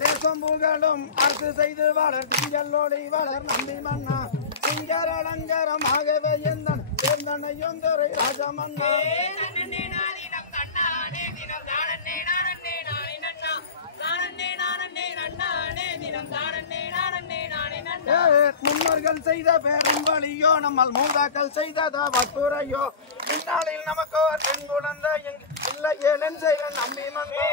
தேசம் புகழும் அரசு செய்து வளர் திங்களோடி வளர் நம்பி மன்னா சிங்கர அலங்கரமாகவே எந்தன் சேர்ந்தனையும் துறை ராஜமன்னா முன்னோர்கள் செய்த பேரும் வழியோ நம்மால் மூதாக்கள் செய்ததா வத்துறையோ இந்நாளில் நமக்கு பெண் குழந்தை இல்லை ஏன் செய்ய நம்பி மன்னோ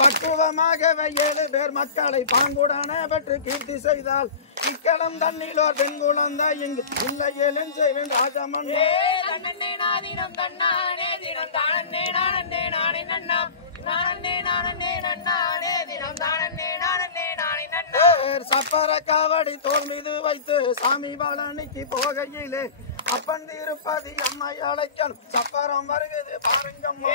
பக்குவமாகவே 7 பேர் மக்களை பாங்குடான பெற்று கீர்த்தி செய்தால் இக்கடம் தண்ணிலோர் பெண் குழந்தை இங்கு இல்லை ஏன் செய்வேன் ராஜமன்னோ சப்பர காவடி தோல் மீது வைத்து சாமி பழனிக்கு போகையிலே அப்பன் திருப்பதி அம்மை அழைக்கணும் சப்பரம் வருகிறது பாருங்கம்மா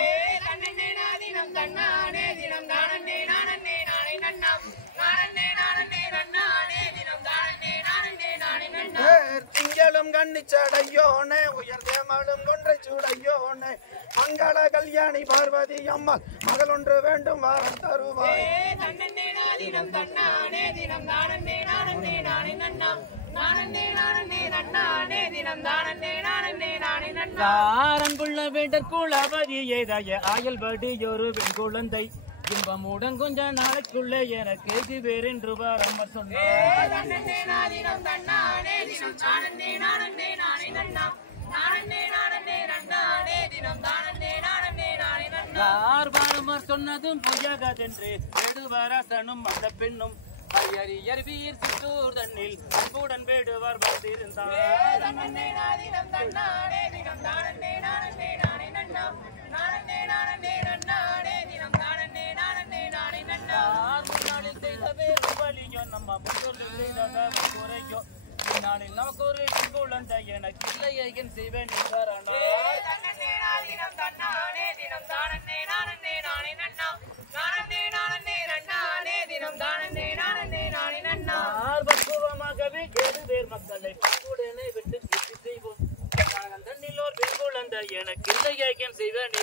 திங்களும் கண்ணிச்சடையோனே உயர்ந்தேமலும் கொன்றை சூடையோனே மங்கள கல்யாணி பார்வதி அம்மாள் மகள் ஒன்று வேண்டும் வாரம் தருவாய் அன்புள்ள வேண்டற்குளபதி ஏதாய ஆயல்படியொரு பெண் குழந்தை இன்பமுடன் கொஞ்ச நாளைக்குள்ளே எனக்கு இது வேறென்று வரம்மர் சொன்னார். சொன்னதும் பொய்யாகதென்று வேடுவரசனும் அந்த பெண்ணும் ஐயறியர் வீர் சிற்றூர் தன்னில் அன்புடன் வேடுவார் வந்திருந்தார். நம்ம குறையோ இந்நாளில் நமக்கு ஒரு குழந்தை எனக்கு இல்லை செய்வேன் பக்குவமாகவே 7 பேர் மக்களை பங்குடனே விட்டு கீர்த்தி செய்வோம். தண்ணிலோர் பெண் குழந்தை எனக்கு இல்லை செய்வேன்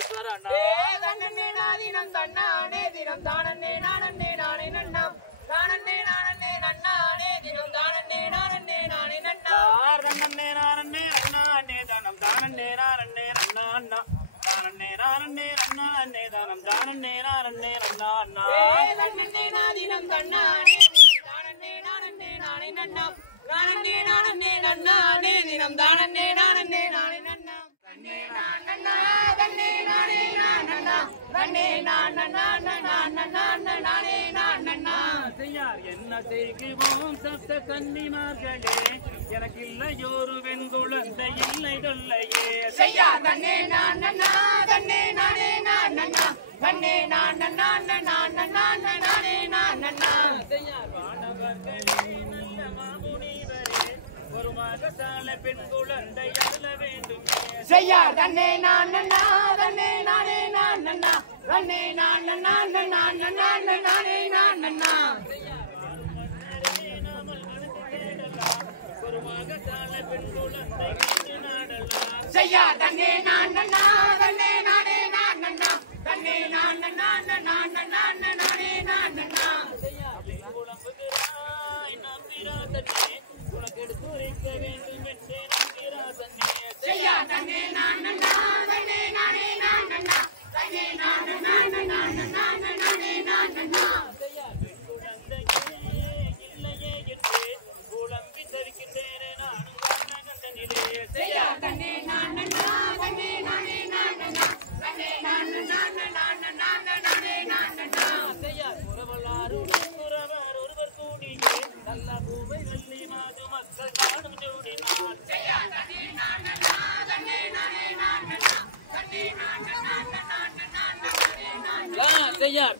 என்ன செய்கிறோம் சப்த கன்னிமார்களே எனக்கு இல்லையோரு பெண் குழந்தை இல்லை தொல்லையே ஒரு மகசால பெண் குழந்தை அல்ல வேண்டும்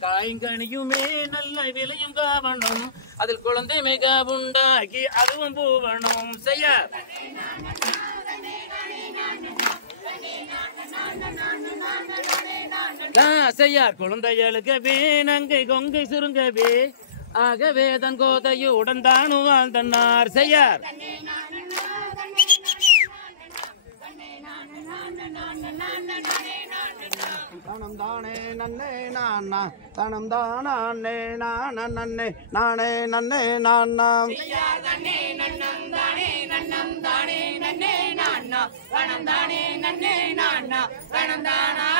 காய்கனியுமே நல்ல விலையும் காவணும் அதில் குழந்தை மிக உண்டாகி அதுவும் போகணும் செய்யார் குழந்தைகளுக்கவே நங்கை கொங்கை சுருங்கவே ஆகவே தன் கோதையுடன் தானும் வாழ்ந்தனார் செய்யார் தனம் தானே நன்னே நானா தனம் தானே நான நன்னே நானே நன்னே நானா தன்னே நன்னம் தானே நன்னே நானா கணம் தானே நன்னே நானா கணம் தானே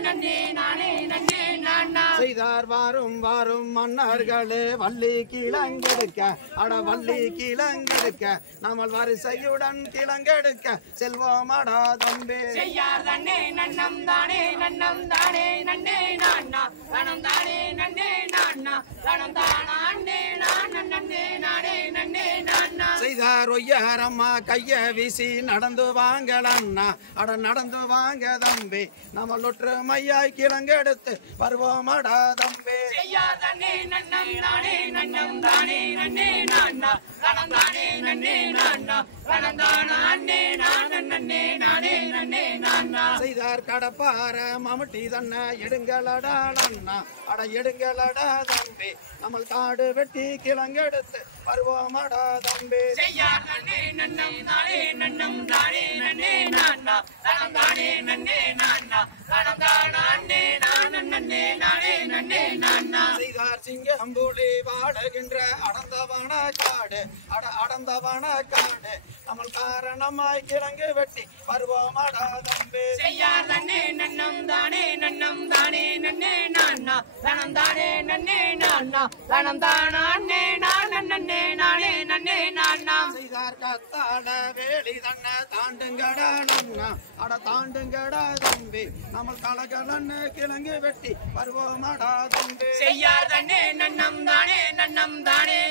நன்னே நானே நன்னே நானா செய்தார் வாரும் வாரும் மன்னர்களே வள்ளி கிழங்கெடுக்க அட வள்ளி கிழங்கெடுக்க நாமல் வரிசையுடன் கிழங்கெடுக்க செல்வோம் அடா தம்பி செய்யார் தன்னே நன்னம் தானே நன்னே நானா கணம் தானே நன்னே நானா கணம் தானே நன்னே நானே நன்னே நானா செய்தார் ஒய்யாரம்மா கைய வீசி நடந்து வாங்கலண்ணா அட நடந்து வாங்க தம்பி நம்ம ஒற்றுமையாய் கிழங்கெடுத்து வருவோம் அடா தம்பி செய்யார் தன்னே நன்னம் தானே நன்னே நானா கணம் தானே நன்னே நானா கணம் தானே நன்னே நானே நன்னே நானா செய்தார் கடப்பார மம்முட்டி தன்ன எடுங்களடா அண்ணா அட எடுங்களடா தம்பி நம்ம காடு வெட்டி கிழங்கெடுத்து வருவோம் அடா தம்பி செய்யார் தன்னே நன்னம் தானே நன்னே நானா கணம் தானே நன்னே நானா கணம் தானே நன்னே நானே நன்னே நானா செய்தார் சிங்கம்புலி வாடுகின்ற அடந்தவன காடு அட அடந்தவன காடு நம்ம காரணமாய் கிழங்கு வெட்டி வருவோம் அடா தம்பி செய்யார் தன்னே நன்னம் தானே நன்னே நானா கணம் தானே நன்னே நானா கணம் தானே நன்னே நானே நன்னே நானா செய்தார் கத்தாட வேலி தன்ன தாண்டுங்கடா நன்னா அட தாண்டுங்கடா தம்பி நம்ம கலகலன்னு கிழங்கு வெட்டி வருவோம் அடா தம்பி செய்யார் தன்னே நன்னம் தானே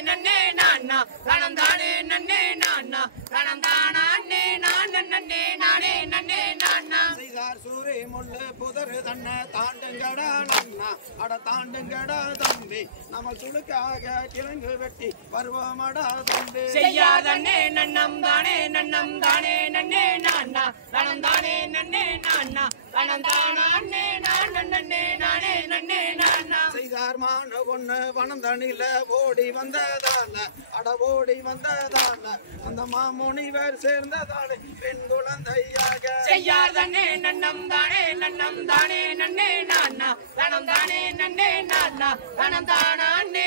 நன்னே நானா கணம் தானே நன்னே நானா கணம் தானே நன்னே நானே நன்னே நானா செய்தார் சூரி முள்ளு புதரு தன்ன தாண்டுங்கடா நன்னா அட தாண்டுங்கடா தம்பி நம்ம சுழுக்காக கிழங்கு வெட்டி வருவோம் அடா தம்பி செய்யார் தன்னே நன்னம் தானே நன்னே நானா கணம் தானே நன்னே நானா கணம் தானே நன்னே நானே நன்னே நானா செய்தார் மான ஒண்ணு வனந்தனில ஓடி வந்ததால அட ஓடி வந்ததால அந்த மாமுனிவர் சேர்ந்ததாலே பெண் குழந்தையாக செய்யார் தன்னே நன்னம் தானே நன்னே நானா கணம் தானே நன்னே நானா கணம் தானே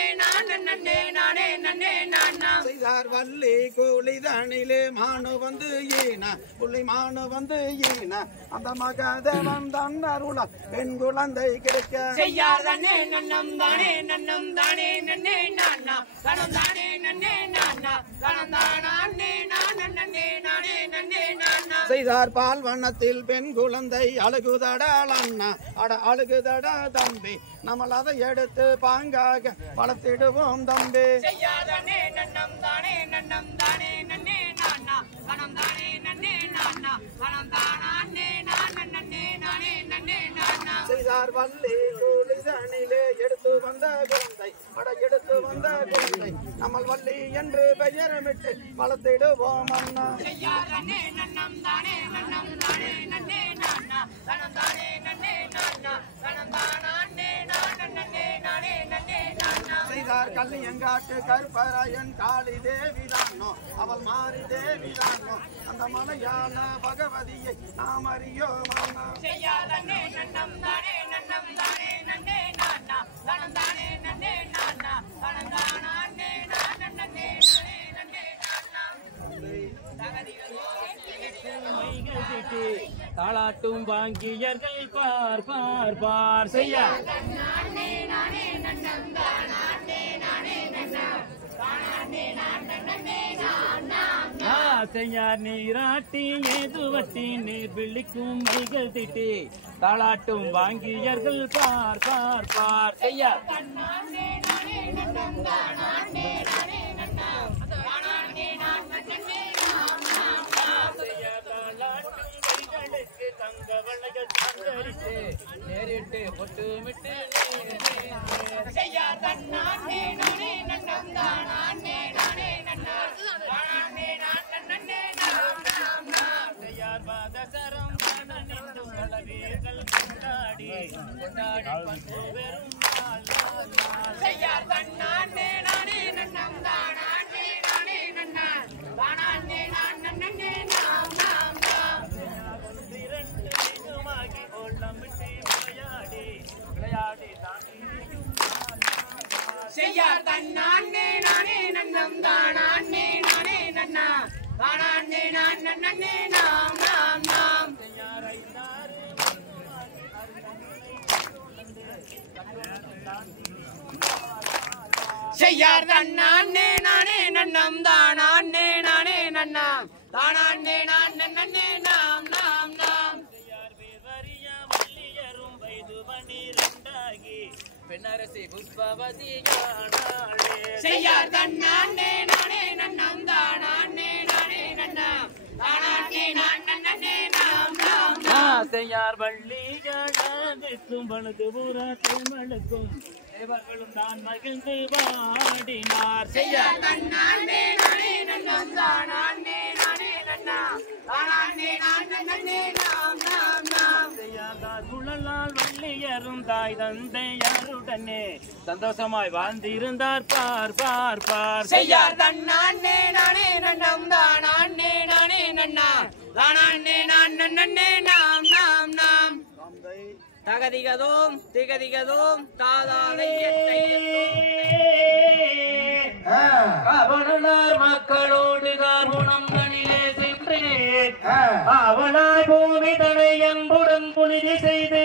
நன்னே நானே நன்னே நானா செய்தார் வள்ளி கூலிதனிலே மானு வந்து ஈன புள்ளி மானு வந்து ஈன அந்த மகதேவன் தன் அருள பெண் குழந்தை கிடைக்க செய்யார் தன்னே நன்னம் தானே நன்னே நானா கணம் தானே நன்னே நானா கணம் தானே நன்னே நானே நன்னே நானா செய்தார் பால் வண்ணத்தில் பெண் குழந்தை அழுகுதடா அண்ணா அட அழுகுதடா தம்பி நம்மள் அதை எடுத்து பாங்காக வளர்த்திடுவோம் தம்பி செய்யார் தன்னே நன்னம் தானே நன்னே நானா கணம் தானே நன்னே நானா கணம் தானே நன்னே நானே நன்னே நானா செய்தார் வள்ளி கூலிதனிலே எடுத்து வந்த குழந்தை அட எடுத்து வந்த குழந்தை நம்மள் வள்ளி என்று பெயரமிட்டு வளர்த்திடுவோம் அண்ணா செய்யார் தன்னே நன்னம் தானே நன்னே நானா கணம் தானே நன்னே நானா கணம் தானே நன்னே நானே நன்னே நானா செய்தார் கல்லியங்காட்டு கருப்பராயன் காளி தேவிதானோ அவள் மாறி தேவிதானோ அந்த மலையாள பகவதியை நாம் அறியோம் அண்ணா செய்யார் தன்னே நன்னம் தானே நன்னே நானா கணம் தானே நன்னே நானா கணம் தானே நன்னே நானே நன்னே நானா தாளாட்டும் வாங்கியர்கள் பார் பார் பார் செய்ய செய்யார் நீராட்டி ஏதுவட்டி நீர் விழிக்கும் மைகள் திட்டி தாளாட்டும் வாங்கியர்கள் பார் பார் பார் செய்ய நேரிட்டு ஒட்டுமிட்டு செய்யார் தன்னானே நானே நன்னம் தானே நானே நன்னா தானே நன்னே நாம் செய்யார் பாதசரம் நின்று பலவீர்கள் கொண்டாடி கொண்டாடி பந்து வெறும் செய்யார் தன்னானே செய்யார் தன்னானே நானே நன்னம் தானானே நானே நன்னா தானானே நான் நன்னே நாம் நாம் நாம் செய்யார் தன்னானே நானே நன்னம் தானானே நானே நன்னா தானானே நான் நன்னே நாம் நாம் நாம் பெண்ணரசி புஷ்பவதியானாளே செய்யார் தன்னானே நானே நன்னம் தானானே நானே நன்னா தானானே நான் நன்னே நாம் நாம் நாம் செய்யார் வள்ளியாடும் பழுது புறத்தும் தேவர்களும் தான் மகிழ்ந்து பாடினார் செய்யார் தன்னானே நானே நன்னம் தானானே நானே நன்னா தானானே நான் நன்னே நாம் நாம் நாம் செய்யார் குழலால் வள்ளியரும் தாய் தந்தையாருடனே சந்தோஷமாய் வாழ்ந்திருந்தார் பார் பார் பார் செய்யார் தன்னானே நானே நன்னம் தானானே நானே நன்னா தானானே நான் நன்னே நாம் நாம் நாம் தகதிகதோம் திகதிகதோம் அவனார் மக்களோடு கார்குணங்களிலே சென்றேன் அவனாய் பூமி தனை என்புடன் புனிதி செய்து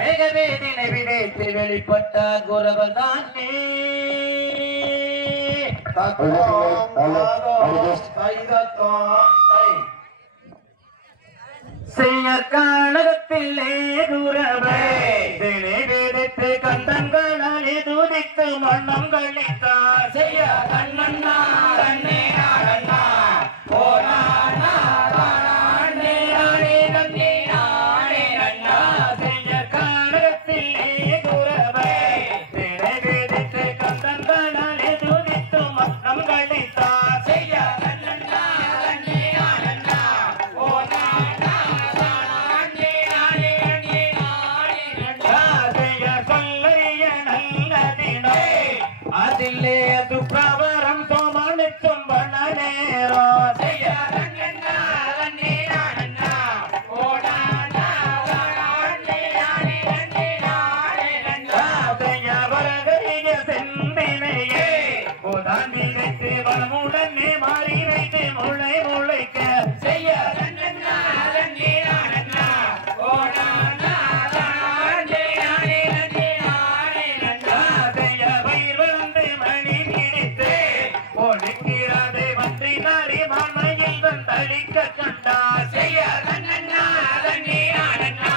வேகவேதினை விதைத்து வெளிப்பட்ட குரவர் தானே செய்யற்காலகத்திலே குரவை விதைத்து கந்தங்களாலே துதித்து மன்னம் கழித்தார் செய்ய கண்ணண்ணா கண்ணே நாடண்ணா போனாண்ணா தானே நானே நன்னே நானே நன்னா செய்யற்காலகத்திலே குரவை விதைத்து கந்தங்களாலே துதித்து மன்னம் கழித்தார் செய்ய கண்ணண்ணா கண்ணே நாடண்ணா போனாண்ணா தானே நானே நன்னே நானே நன்னா சொல்லைய நல்லதினே அதிலே துப்ரவரம் சோமனுக்கும் வனநேரோ செய்ய ரங்கண்ணா ரன்னே நானண்ணா ஓடாண்ணா தானே நானே நன்னே நானே நன்னா செய்ய வரகரிய செந்தினையே ஓதான் விதைத்து வளமுடனே மாறி வைத்து முளை முளைக்க செய்ய ரங்கண்ணா ரன்னே நானண்ணா ஓடாண்ணா தானே நானே நன்னே நானே நன்னா செய்ய வயிறு வந்து மணி பிடித்து ஒடுக்கிறது வன்றி நாரி மாமையில் தந்தளிக்க கண்டார் செய்ய ரங்கண்ணா ரன்னே நானண்ணா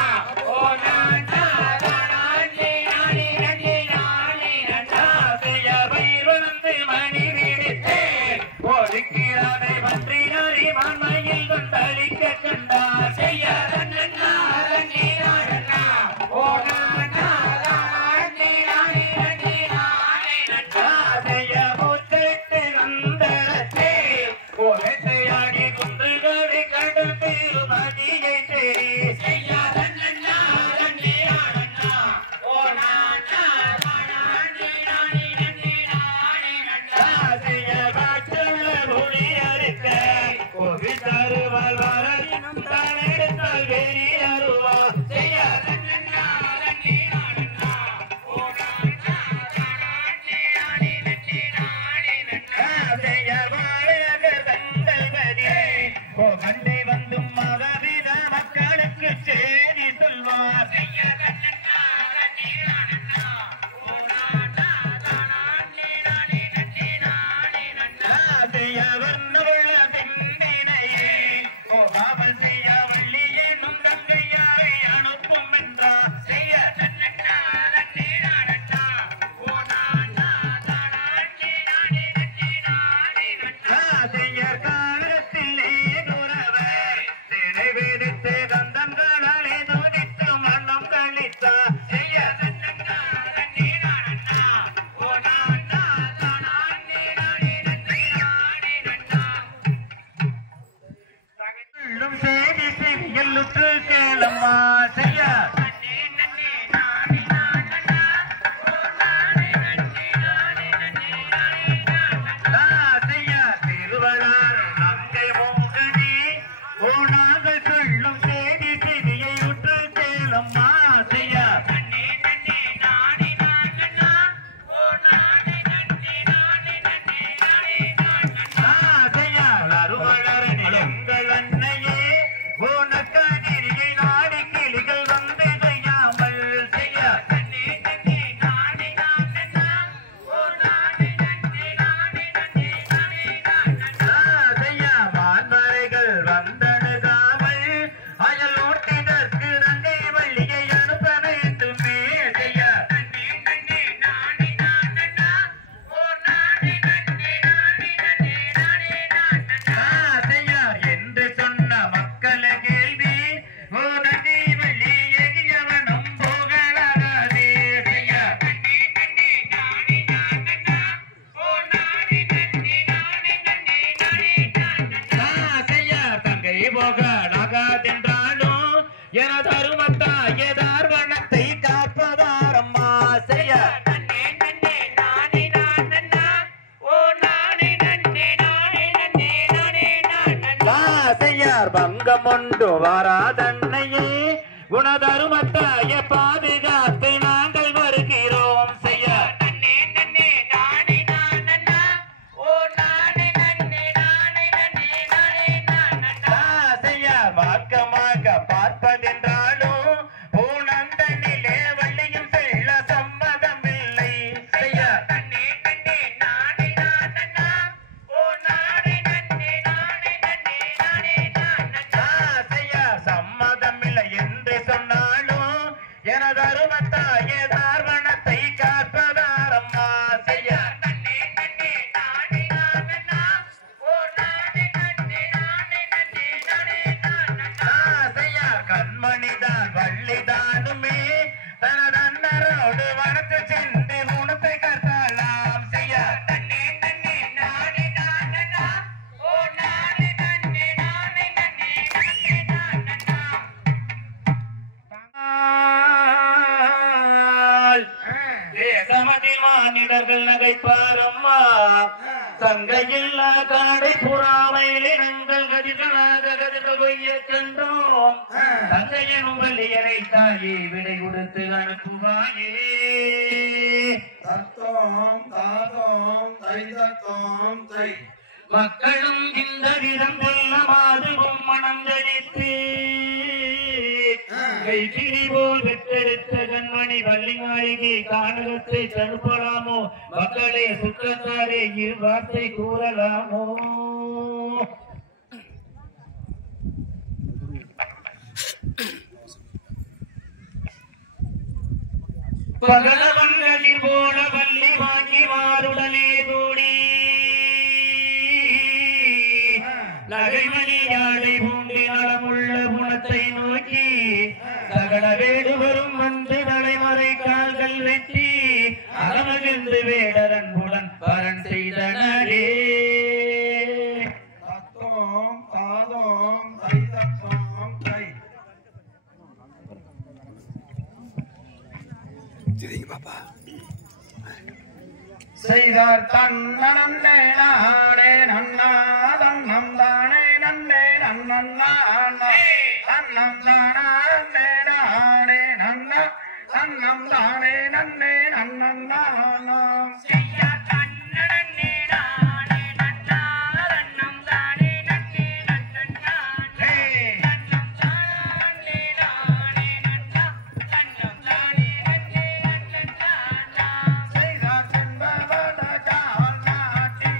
ஓடாண்ணா தானே நானே நன்னே நானே நன்னா செய்ய வயிறு வந்து மணி பிடித்து ஒடுக்கிறது வன்றி நாரி மாமையில் தந்தளிக்க கண்டார் செய்ய ரங்கண்ணா ரன்னே நானண்ணா ஓடாண்ணா தானே நானே நன்னே நானே நன்னா செய்ய முத்திட்டு நந்தரத்தே ஓலையாடி குந்துகளை கடல் திருமதியை தேடி செய்ய ரங்கண்ணா ரன்னே நானண்ணா ஓடாண்ணா தானே நானே நன்னே நானே நன்னா செய்ய காற்றல மொழி அறுக்க கோவி தருவாள் வரலினம் தானெடுத்தால் வேறி அருவா செய்ய ரங்கண்ணா ரன்னே நானண்ணா ஓடாண்ணா தானே நானே நன்னே நானே நன்னா செய்ய வாழக தந்தகரே கோகண்டை வந்தும் மகவித மக்களுக்கு சேதி சொல்வார் செய்ய ரங்கண்ணா ரன்னே நானண்ணா ஓடாண்ணா தானே நானே நன்னே நானே நன்னா செய்ய வர்ணமுள்ள சிந்தினையே அவள் செய்ய வள்ளியேனும் தங்கையாரை அனுப்பும் என்றார் செய்ய ரங்கண்ணா ரன்னே நானண்ணா ஓடாண்ணா தானே நானே நன்னே நானே நன்னா செய்ய காலத்திலே குரவர் திரை விதித்து கந்தங்களாலே துதித்து மன்னம் கழித்தார் தருமத்தாயே தார்வணத்தை காப்பதாரம்மா செய்யா நன்னே நன்னே நானே நானண்ணா ஓ நானே நன்னே நானே நன்னே நானே நானண்ணா செய்யா கண்மணிதான் வள்ளிதானுமே தனதன்னரோடு வனத்து சென்று உணத்தை கற்கலாம் செய்யா நன்னே நன்னே நானே நானண்ணா ஓ நானே நன்னே நானே நன்னே நானே நானண்ணா தேசமதில் மானிடர்கள் நகைப்பாரம்மா தங்கையில்லா காடை புறாமையிலே நாங்கள் கதிர்களாக கதிர்கள் கொய்ய கண்டோம் தங்கையனும் வள்ளியரை தாயே விடை கொடுத்து அனுப்புவாயே தத்தோம் தாதோம் தை தத்தோம் தை மக்களும் இந்த விதம் கொள்ள மாதுவும் மனம் ஜடித்து கைகிரி போல் பெற்றெடுத்த கண்மணி வள்ளி மாளிகை காணகத்தை தடுப்பலாமோ மக்களே சுற்றத்தாரே இவ்வார்த்தை கூறலாமோ பகலவன்களில் போல வள்ளி வாங்கி மாறுடனே கூடி நகைமணியாடை பூண்டி நலமுள்ள குணத்தை நோக்கி சகல வேடுவரும் வந்து தலைமறை கால்கள் வெட்டி அகமகிழ்ந்து வேடரன் புலன் பரன் செய்தனரே தத்தோம் தாதோம் தை தத்தோம் தை செய்தார் தன்னே நானே நன்னா தன்னம் தானே நன்னே நன்னா தன்னம் தானே நானே நன்னா தன்னம் தானே நன்னே நன்னா செய்யா தன்னே நானே நன்னா தன்னம் தானே நன்னே நன்னண்ணா தன்னம் தானே நானே நன்னா தன்னம் தானே நன்னே நன்னண்ணா செய்தார் சென்பவட கால் நாட்டி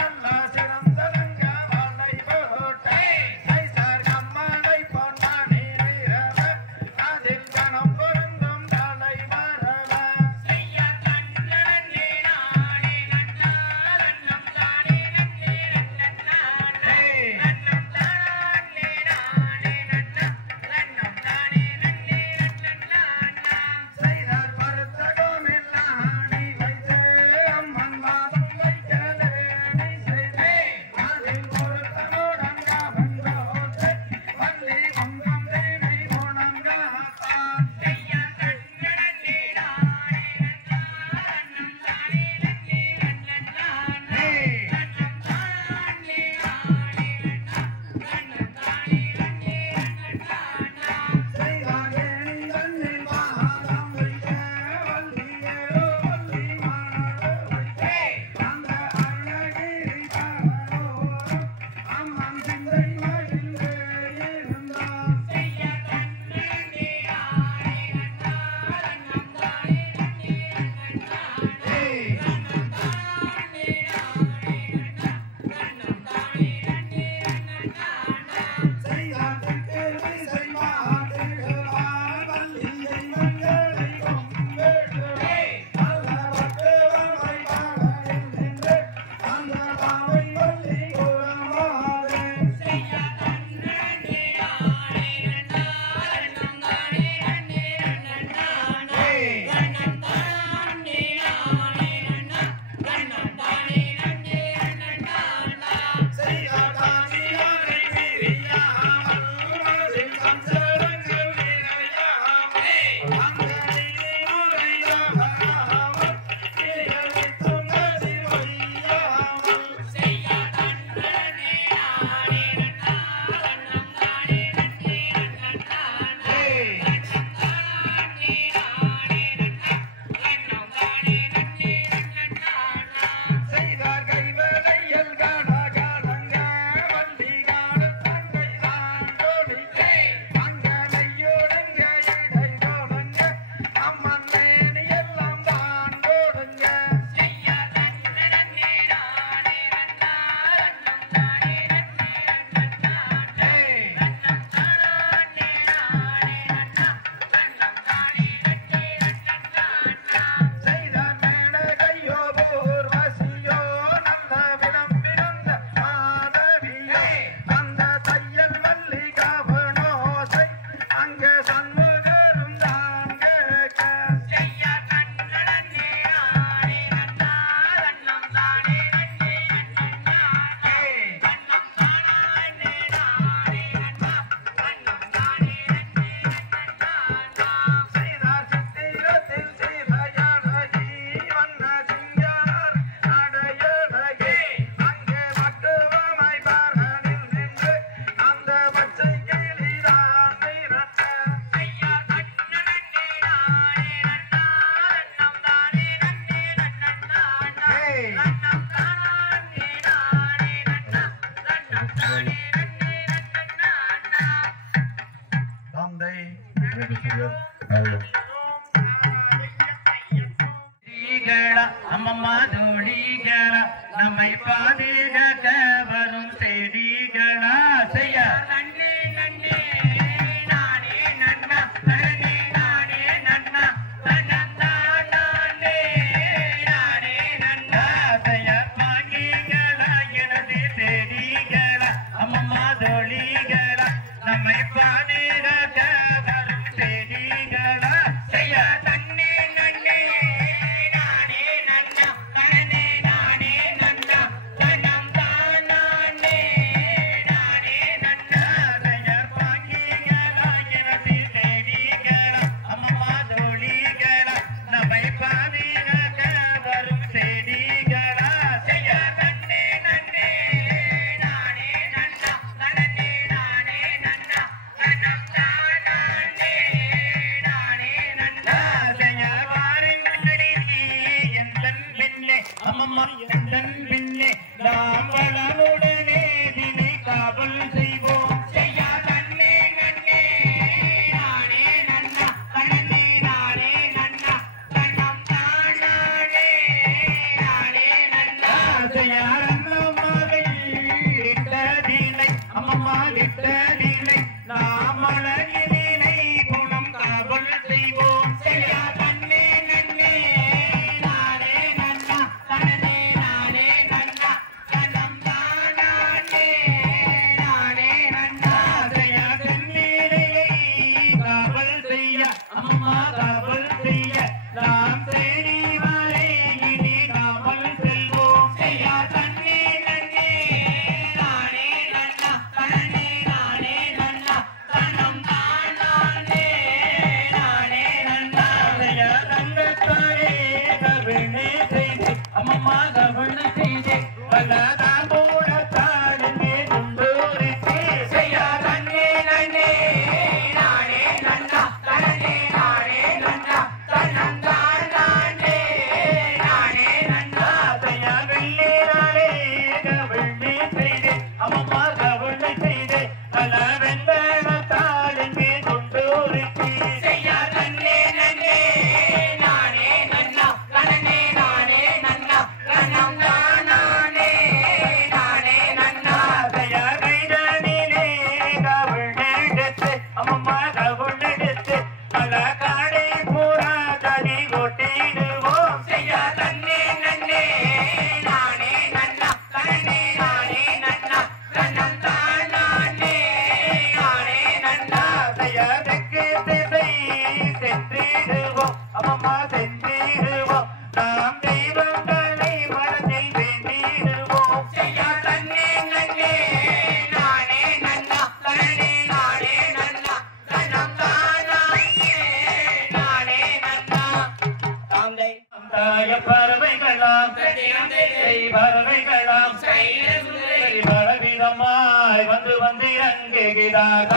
நல்ல சிறந்ததங்க வாழை போட்டை செய்தார் கம்மனை பொன்னானி வீரவ அதில் கணம் பொருந்தும் தலை மரவ செய்யா தன்னே நானே நன்னா தன்னம் தானே நன்னே நன்னண்ணா தன்னம் தானே நானே நன்னா தன்னம் தானே நன்னே நன்னண்ணா செய்தார் பருத்தகமில்லாணி வைத்து அம்மன் வாதம் வைக்கலே நீ செய்தே அதில் பொருத்தமுடங்க வந்தோற்று வள்ளி கொங்கம் தேனை குணங்காத்தான் செய்யா தன்னே நானே நன்னா தன்னம் தானே நன்னே நன்னண்ணா தன்னம் தானே நானே நன்னா தன்னம் தானே நன்னே நன்னண்ணா செய்தார் ஏனி தன்னில் வாதம் வைக்க வள்ளியேரோ வள்ளி மானடு வைத்தே அந்த அருணகிரி தாரோரும் அம்மன் சிந்தை மகிழ்ந்தே இருந்தான் செய்யா தன்னே நானே நன்னா தன்னம் தானே நன்னே நன்னண்ணா தன்னம் தானே நானே நன்னா தன்னம் தானே நன்னே நன்னண்ணா செய்தார் தெற்கேள்வி செய்மாட்டிடுவார் வள்ளியை மங்களை கொம்பேடுவே அல்லவட்டுவமை பாடலில் நின்று அந்த பாவை வள்ளி குறமாதே செய்யா தன்னே நானே நன்னா தன்னம் தானே நன்னே நன்னண்ணா தன்னம் தானே நானே நன்னா தன்னம் தானே நன்னே நன்னண்ணா செய்தார் காசியாரை பிரியாமல் மனதில் சஞ்சலங்கள் நிறையாமல் அங்கனையை உரையாமல் இயலித்தும் கதி ஒய்யாமல் செய்யா தன்னே நானே நன்னா தன்னம் தானே நன்னே நன்னண்ணா தன்னம் தானே நானே நன்னா தன்னம் தானே நன்னே நன்னண்ணா செய்தார் கைவளையல் காணங்க வள்ளி காண தங்கை தான் கொடித்தே அங்கனையோடுங்க இடை போவங்க அம்மம்மா தோழிகளா நம்மை பாதுகாக்க வரும் செடிகளா செய்ய நன்னே நன்னே நானே நன்னா நன்னே நானே நன்னா நன்னே நானே நன்னா செய்ய பாங்கிகளா எனது செடிகளா அம்மம்மா தோழிகளா நம்மை பாதுகாக்க வரும் செடிகளா செய்ய நன்னே நன்னே நானே நன்னா நன்னே நானே நன்னா நன்னம் தானே நானே நன்னா செய்ய பாங்கிகளா எனது செடிகளா அம்மம்மா தோழிகளா நம்மை பாதுகாக்க வரும் செடிகளா செய்ய நன்னே நன்னே நானே நன்னா நன்னே நானே நன்னா நன்னம் தானே நானே நன்னா செய்ய வாருங்களே எந்தன் பின்னே அம்மம்மா எந்தன் பின்னே நாம் வளமுடனே தினை காவல் செய்வோம் செய்ய நன்னே நன்னே நானே நன்னா நன்னே நானே நன்னா நன்னம் தானே நானே நன்னா செய்ய அண்ணம்மாவை இட்டதில்லை அம்மம்மா இட்டதில்லை நாம் அழகினை குணம் காவல் செய்வோம் செய்ய நன்னே நன்னே நானே நன்னா நன்னே நானே நன்னா நன்னம் தானே நானே நன்னா செய்ய கண்ணீரை காவல் செய்ய அம்மம்மா காவல் செய்ய நாம் தேடி வரை இனி காவல் செல்வோம் செய்ய நன்னே நன்னே நானே நன்னா நன்னே நானே நன்னா நன்னம் தானே நானே நன்னா செய்ய தங்கத்தாரே கவினை செய்து அம்மம்மா கவினை செய்து பலதாமூடத்தாலே துண்டூரித்து செய்ய நன்னே நன்னே நானே நன்னா நன்னே நானே நன்னா நன்னம் தானே நானே நன்னா செய்ய வெள்ளேராளே கவினை செய்து அம்மம்மா கவினை செய்து பல வெண்பணத்தாலே துண்டூரித்து செய்ய நன்னே நன்னே நானே நன்னா நன்னே நானே நன்னா நன்னம் தானே நானே நன்னா செய்ய கைதனிலே கவிழெடுத்து அம்மம்மா கவிழெடுத்து பல காடை பூரா தனி கொட்டிடுவோம் செய்ய நன்னே நன்னே நானே நன்னா நன்னே நானே நன்னா நன்னம் தானே நானே நன்னா செய்ய தெற்கு திசை சென்றிடுவோம் அம்மம்மா சென்றிடுவோம் நாம் தெய்வங்களை மனதில் வேண்டிடுவோம் செய்ய நன்னே நன்னே நானே நன்னா நன்னே நானே நன்னா நன்னம் தானே நானே நன்னா தாந்தை தாய பறவைகளாம் பறவைகளாம் பலவிதமாய் வந்து வந்து இறங்குகிறார்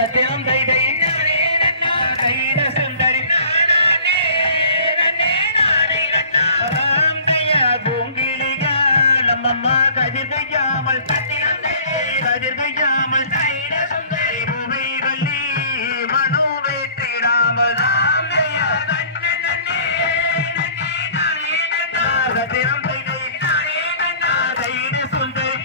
ரத்தினம் தைதை தைட சுந்தரி பூங்கிலிகள் அம்மம்மா கதிர்கையாமல் கதிர்கையாமல் தைட சுந்தரி பூவை வள்ளி மனு வைத்திடாமல் ரத்தினம் தைதை தைட சுந்தரி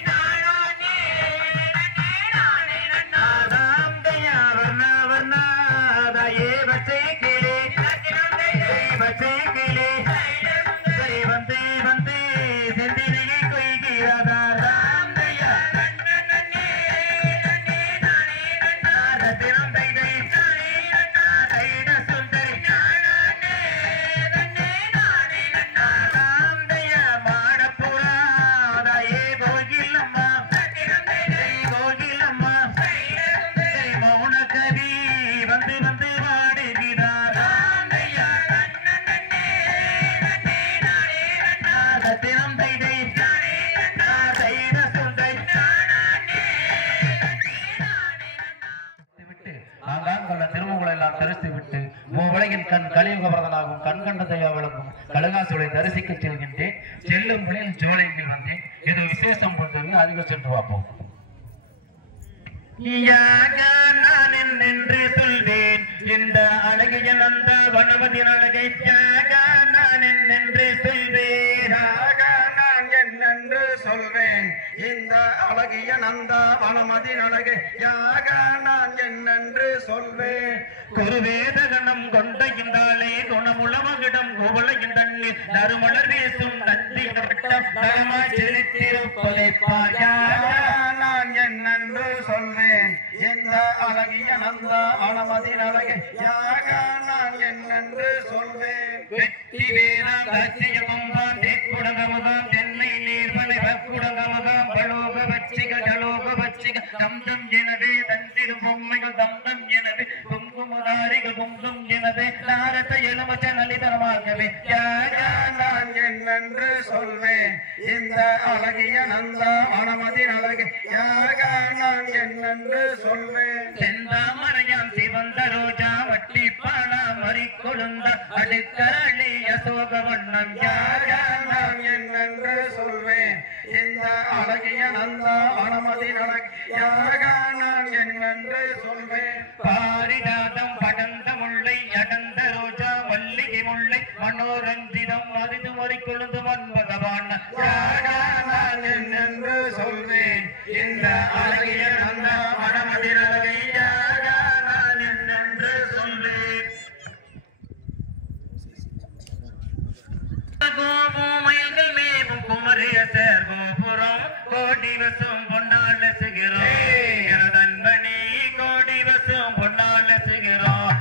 கலியுகவரதனாகும் கண்கண்ட தயாவளக்கும் கலகாசுகளை தரிசிக்க செல்கின்றேன். செல்லும் வழியில் ஜோலையில் வந்தேன். இது விசேஷம் பொறுத்தவரை அதிக சென்று பார்ப்போம். நான் என்று சொல்வேன் இந்த அழகிய நந்த வனவதி அழகை நான் என்று சொல்வேன். நான் என்னென்று சொல்வேன் இந்த அழகிய நந்த வனமதி அழகை நான் என்னென்று சொல்வேன். குருவேதகணம் கொண்ட இந்தாலே குணமுளவகிடம் குவளையின் தண்ணீர் நறுமலர் வீசும் நந்தி செலுத்திருப்பதை நான் என்னென்று சொல்வேன் இந்த அழகிய நந்த வனமதி அழகை நான் என்னென்று சொல்வேன். வெற்றி வேதம் கத்திய முகாம் தெற்குடங்க முகாம் தென்னை நீர்மலை பக்குடங்க முகாம் பலோக வச்சிக ஜலோக வச்சிக தந்தம் எனவே தந்திடும் பொம்மைகள் தந்தம் எனவே குங்குமதாரிகள் குங்கும் எனவே நாரத எலுமச்ச நலிதரமாகவே நான் என்னென்று சொல்வேன் இந்த அழகிய நந்த வனமதி அழகை நான் என்னென்று சொல்வேன். செந்தாமரையாம் சிவந்த ரோஜா வட்டி பாலா மறி கொழுந்த அடுக்கரளி அசோக வண்ணம் நான் என்னென்று சொல்வேன் இந்த அழகிய நந்த வனமதி அழகை நான் என்னென்று சொல்வேன். பாரிடாதம் படந்த முல்லை அடந்த ரோஜா மல்லிகை முல்லை மனோரஞ்சிதம் மருது மறி கொழுந்து மன்மதவான் நான் என்னென்று சொல்வேன் இந்த அழகிய நந்த வனமதி அழகை நான் என்னென்று சொல்வேன். கோபுமயங்கள் மேவும் குமரிய சேர் கோபுரம் கோடி வசம் பொன்னால சுகிறோம் நண்பனி கோடி வசம் பொன்னால சுகிறோம்.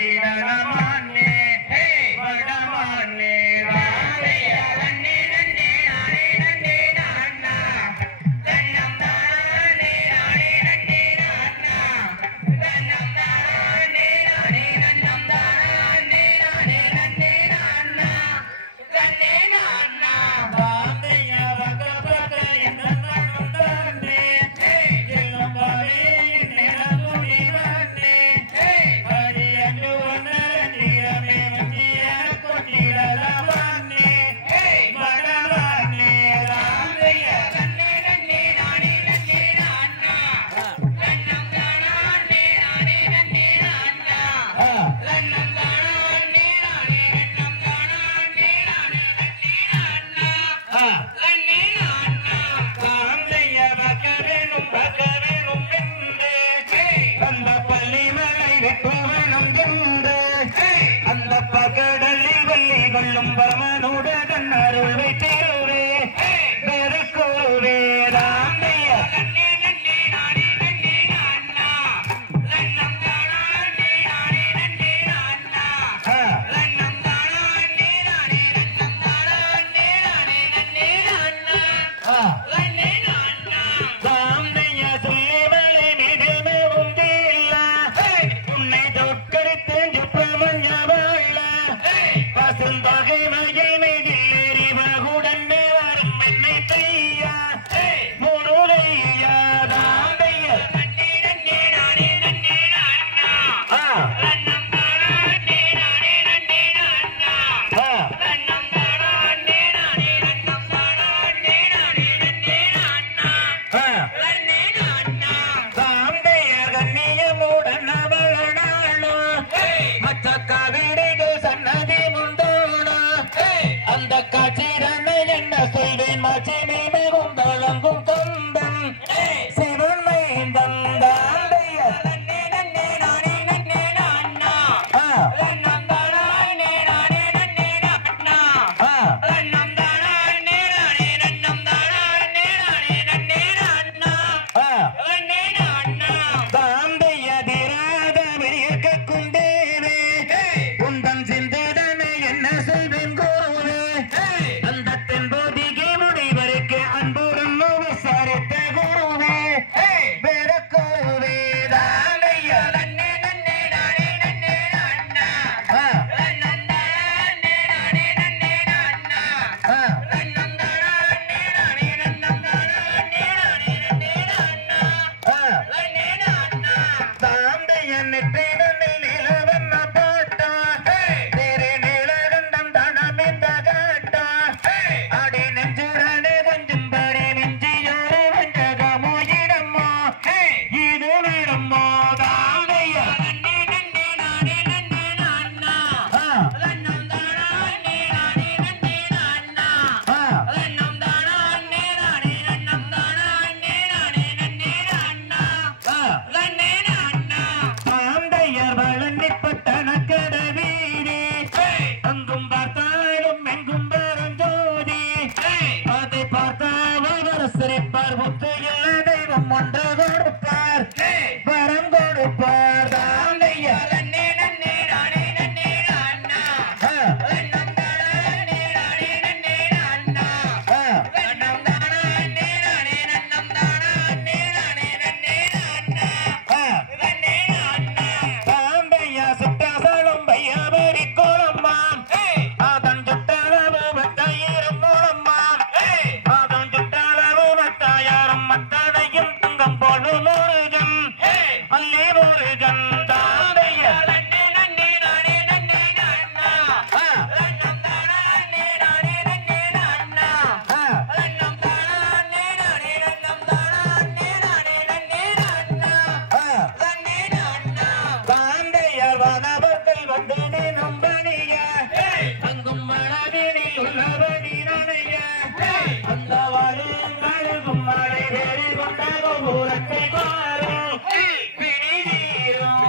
கொட்டிடலமானே வடமானே ராதைய நன்னே நன்னே நானே நன்னே நானா கண்ணம் தானே நானே நன்னே நானா கண்ணம் தானே நானே நன்னம் தானே நானே நன்னே நானா கண்ணே நானா ராதைய வகபக என்ன நன்னே எல்லாம் பாவே நேரமுடி வந்தே ஹரியன்னு வந்தர நீரமே வந்திய கொட்டிடலமானே வடமானே ராதைய நன்னே நன்னே நானே நன்னே நானா கண்ணம் தானே நானே நன்னே நானா கண்ணம் தானே நானே நன்னம் தானே நானே நன்னே நானா காந்தைய பகவேணும் என்று அந்த பள்ளிமலை வெட்டுவனும் என்று அந்த பகடலில் வள்ளி கொள்ளும் பரமனுட கண்ணருள் வைத்திருவே பெருக்குவே ராந்தைய நன்னே நன்னே நானே நன்னே நானா கண்ணம் தானே நானே நன்னே நானா கண்ணம் தானே நானே நன்னம் தானே நானே நன்னே நானா கண்ணே நானா காந்தைய சுயவளை நிதிமே உந்தில்ல உன்னை தொக்கடித்து ஜுப்பமஞ்சவள்ள பசுந்தொகை மகிழ் மிகில் எரிவகுடன் வரும் என்னை தையா முருகையா தாந்தைய நன்னே நன்னே நானே நன்னே நானா கண்ணம் தானே நானே நன்னே நானா கண்ணம் தானே நானே நன்னம் தானே நானே நன்னே நானா கண்ணே நானா தாந்தைய கண்ணியமுடன் அவளனாளோ மற்ற கவிடைகள் சன்னதி முந்தோடா அந்த காட்சிரனை என்ன சொல்வேன் மச்சினை மிகும் வழங்கும் தொந்தன் சிவன் மைந்தன் தாந்தைய நன்னே நன்னே நானே நன்னே நானா கண்ணம் தானே நானே நன்னே நானா கண்ணம் தானே நானே நன்னம் தானே நானே நன்னே நானா கண்ணே நானா தாந்தைய திராத வெளியேற்க குண்டேவே உந்தன் சிந்தனை என்ன சொல்வேன் கோவே அந்த தென்போதிகை முடிவரைக்கு அன்புடன் விசாரித்த கோவே பெருக்கோவே தாந்தைய நன்னே நன்னே நானே நன்னே நானா கண்ணம் தானே நானே நன்னே நானா கண்ணம் தானே நானே நன்னம் தானே நானே நன்னே நானா கண்ணே நானா தாந்தைய நெற்றிடனை நிலவென்ன போட்டா திரு நீலகண்டம் தனமிந்த காட்டா அடி நெஞ்சுடனே கொஞ்சம் படி நெஞ்சியோடு வஞ்சகமோ இடமோ இது விடுமோ தாந்தைய நன்னே நன்னே நானே நன்னே நானா கண்ணம் தானே நானே நன்னே நானா கண்ணம் தானே நானே நன்னம் தானே நானே நன்னே நானா கண்ணே நானா தாந்தையர் வளர்நிப்பட்டன கடவீரே அங்கும் பார்த்தாலும் எங்கும் பெருஞ்சோதி அதை பார்த்தால் சிரிப்பார் முத்து எல்லா தெய்வம் ஒன்று கொடுப்பார் வரம் கொடுப்பார் தாந்தைய நன்னே நன்னே நானே நன்னே நானா கண்ணம் தானே நானே நன்னே நானா கண்ணம் தானே நானே நன்னம் தானே நானே நன்னே நானா கண்ணே நானா தாந்தைய சுட்டாசலும் பையபடி கோலம்மான் அதன் சுட்டளவு பத்தாயிரம் மூலம்மான் அதன் சுட்டளவு பத்தாயிரம் மத்தனையும் தங்கம் போடு முருகன் அல்லே முருகன் தாந்தைய நன்னே நன்னே நானே நன்னே நானா கண்ணம் தானே நானே நன்னே நானா கண்ணம் தானே நானே நன்னம் தானே நானே நன்னே நானா கண்ணே நானா தாந்தையர் வனவர்கள் வந்து நினும் பணிய அங்கும் மனதினில் உள்ளபடி நனைய அந்த வாழும் மழை வேறு கொண்ட கோபுரத்தை பாரும் பிணிதீரும்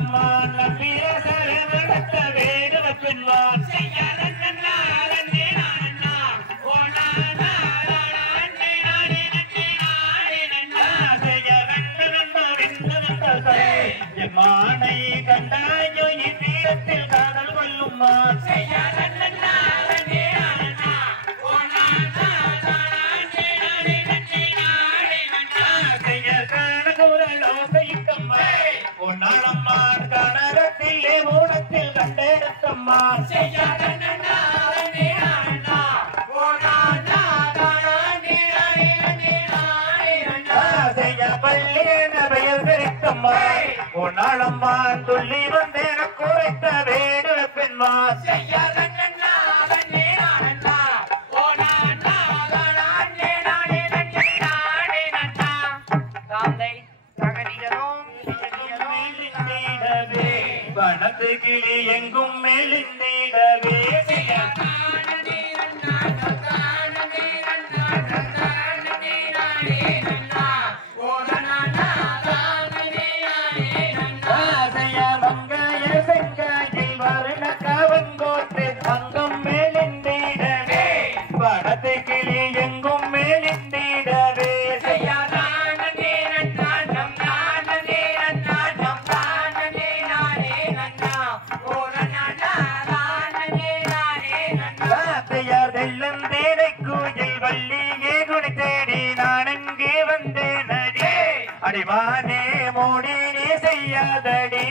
ஒன்னாளம்மான் நம்பிய சரவணத்த வேடுவ பெண்வான் மானை கண்டாயோ இவ்விடத்தில் காதல் கொள்ளும்மா ஒன்னாளம்மான் கனகத்திலே ஊனத்தில் கண்டெடுத்தம்மா ஒன்னாளம்மான் துள்ளி வந்தேன குறைத்த வேடுவ பெண்மான் வனத்து கிளி எங்கும் மேலிந்திடவே அடிவானே மூடி நீ செய்யாதடி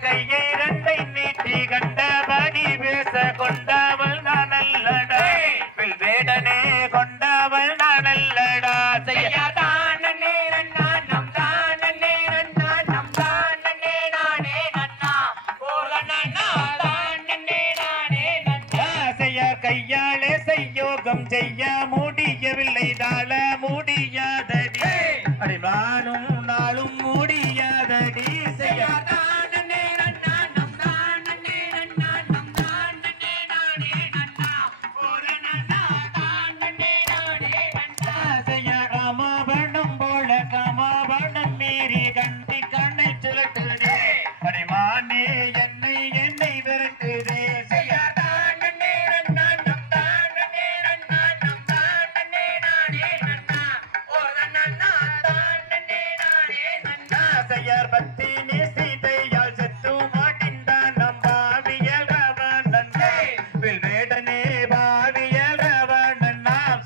கையை இரண்டை நீட்டி கண்டபடி பேச கொண்டவள் நான் அல்லடா வேடனே கொண்டவள் நான் அல்லடா கையாலே செய்யோகம் செய்ய முடியவில்லை தாழ முடியாதடி அடிவானும் நாளும் முடியாதடி காமாபணம் போல காமாபணம் மீறி கண்டி கண்ணை சுழட்டுதே அடிவானே என்னை விரட்டுதே பத்தி நீ சீதையால் செத்து மாட்டின்றான் நம் பாவியல் ராவணன் வேடனே பாவியல் ராவணன் நாம்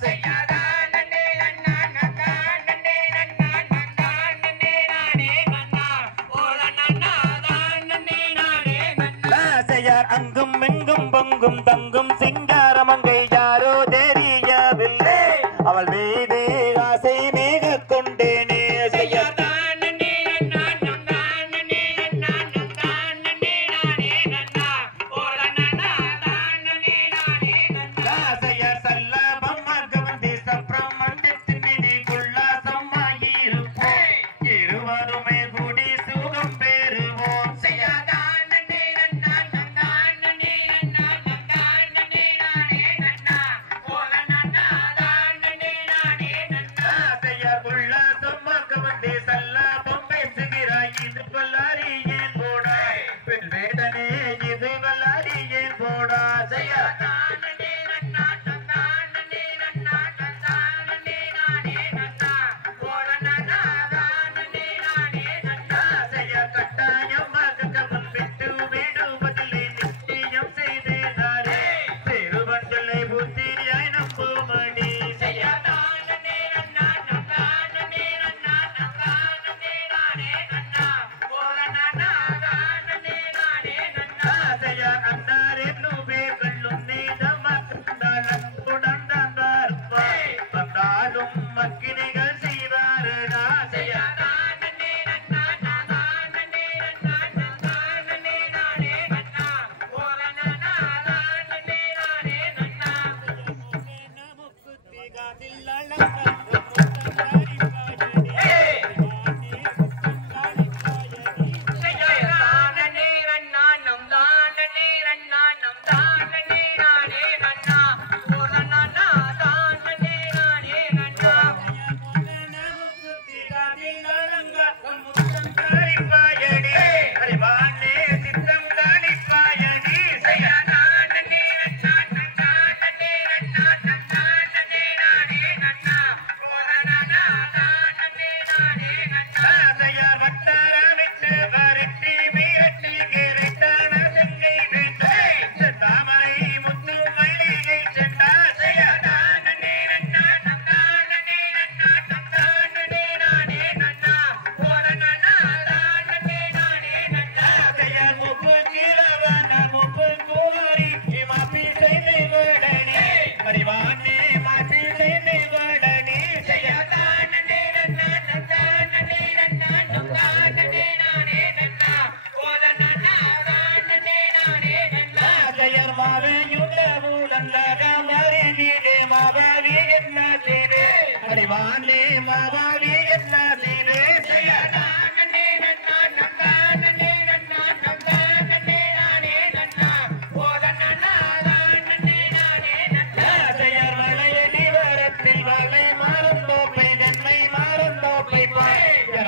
செய்யார் அங்கும் எங்கும் பொங்கும் தங்கும் சிங்காரமங்கை யாரோ தெரியவில்லை அவள் மீது ஆசை மேக கொண்டேனே செய்யார்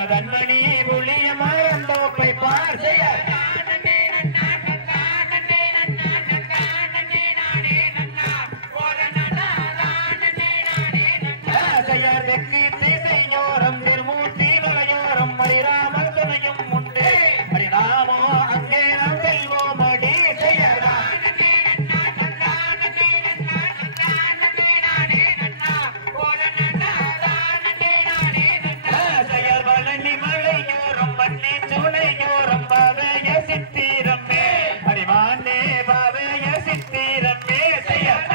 தன்மணி புளிய மரம் தோப்பை பார் செய்யார் வெற்றி திசையோரம் திருமூர்த்தி வலையோரம் மரிராமல் துணையும் உண்டு ஹரிநாமோ அங்கே நாம் செல்வோம் அடி செய்யார் பழனி மலையோரம் பண்ணி துணையோரம் பாவைய சித்திரமே ஹரிமானே பாவைய சித்திரமே செய்யார்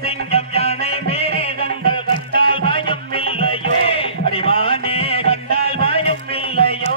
சிங்கம் யானை மிருகங்கள் கண்டால் பயம் இல்லையோ அடிமானே கண்டால் பயம் இல்லையோ